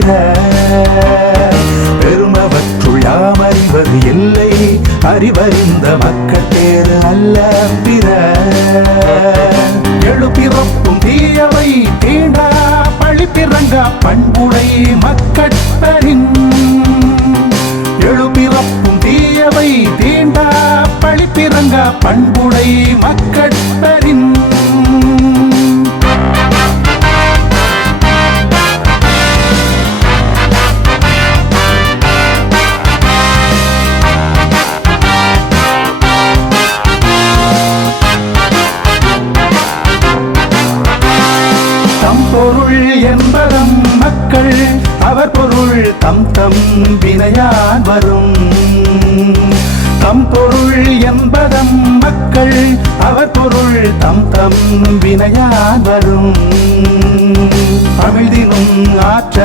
பிற பெருமவற்றுள் யாம் அறிவது இல்லை அறிவறிந்த மக்கள் பேரு அல்ல பிற எழுப்பிறப்பும் தீயவை தீண்டா பழிப்பிறங்க பண்புடை மக்கட்பரின் எழுப்பிறப்பும் தீயவை தீண்டா பழிப்பிறங்க பண்புடை மக்கட்பரின் பொருள் என்பதம் மக்கள் அவர் பொருள் தம் தம் வினையான் வரும் தம் பொருள் என்பதம் மக்கள் அவர் பொருள் தம் தம் வினையான் வரும் அமிழ்தினும் ஆற்ற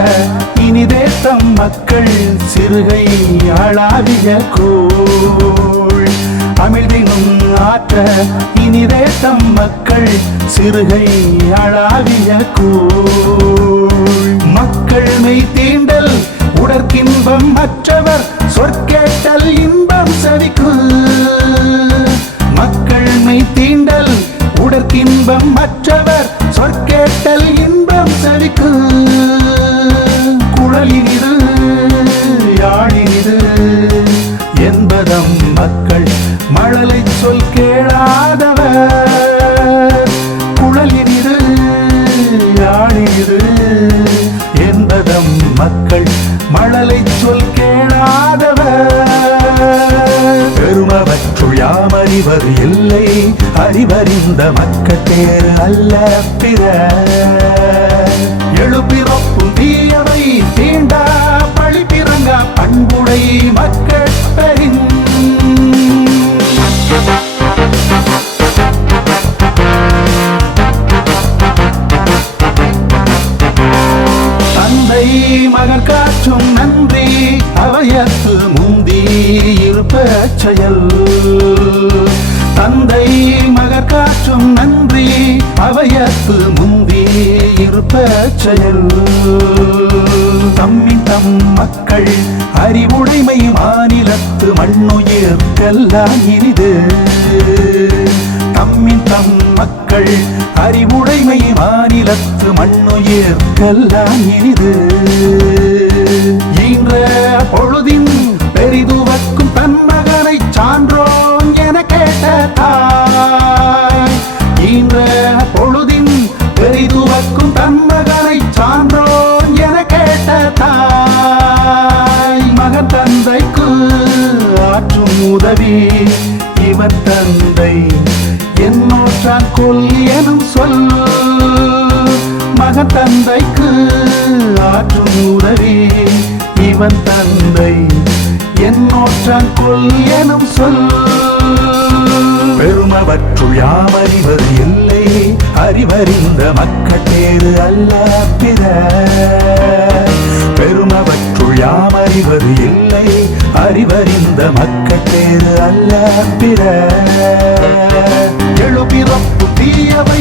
இனிதே தம் மக்கள் சிறுகை அளாவிய கோள் அமிழ்தினும் ஆற்ற இனிதே தம் மக்கள் சிறுகை அளாவிய கூழ் மக்கள் மெய் தீண்டல் உடற்கின்பம் மற்றவர் சொற்கேட்டல் இன்பம் செவிக்கு மக்கள் மெய் தீண்டல் உடற்கின்பம் மற்றவர் சொற்கேட்டல் இன்பம் செவிக்கு குழலினிது யாழினிது என்பதம் மக்கள் மழலை சொல் கேளாதவர் குழலினிது யாழினிது என்பதம் மக்கள் மழலை சொல் கேளாதவர் பெருமவற்றுள் யாம் அறிவது இல்லை அறிவறிந்த மக்கள் பேரு அல்ல பிற எழுப்பிறப்பும் தீயவை தீண்டா பழிப்பிறங்க பண்புடை மக்கட்பரின் தந்தை மகன் காற்றும் நன்றி அவையத்து முந்தி இருப்ப செயல் தந்தை மகன் காற்றும் நன்றி அவையத்து முந்தி இருப்ப செயல் தம்மின் தம் மக்கள் அறிவுடைமை மாநிலத்து மண்ணுயிர்க்கெல்லாம் இனிது தம்மின் தம் மக்கள் அறிவுடைமை மாநிலத்து மண்ணுயிர்க்கெல்லாம் இனிது ஈன்ற பொழுதின் பெரிதுவக்கும் தன் மகனை சான்றோன் என கேட்ட தாய் ஈன்ற பொழுதின் பெரிதுவக்கும் தன் மகனை சான்றோன் என கேட்ட தாய் மகன் தந்தைக்கு ஆற்றும் உதவி இவன் தந்தை என்னோற்றான் கொல் எனும் சொல் மகன் தந்தைக்கு ஆற்றும் உதவி இவன் தந்தை என்னோற்றான் கொல் எனும் சொல் பெருமவற்றுள் யாம் அறிவது இல்லை அறிவறிந்த மக்கள் பேரு அல்ல பிற பெருமவற்றுள் யாம் அறிவது இல்லை அறிவறிந்த மக்கள் பேரு அல்ல பிற எழுப்பிறப்பு தீயவை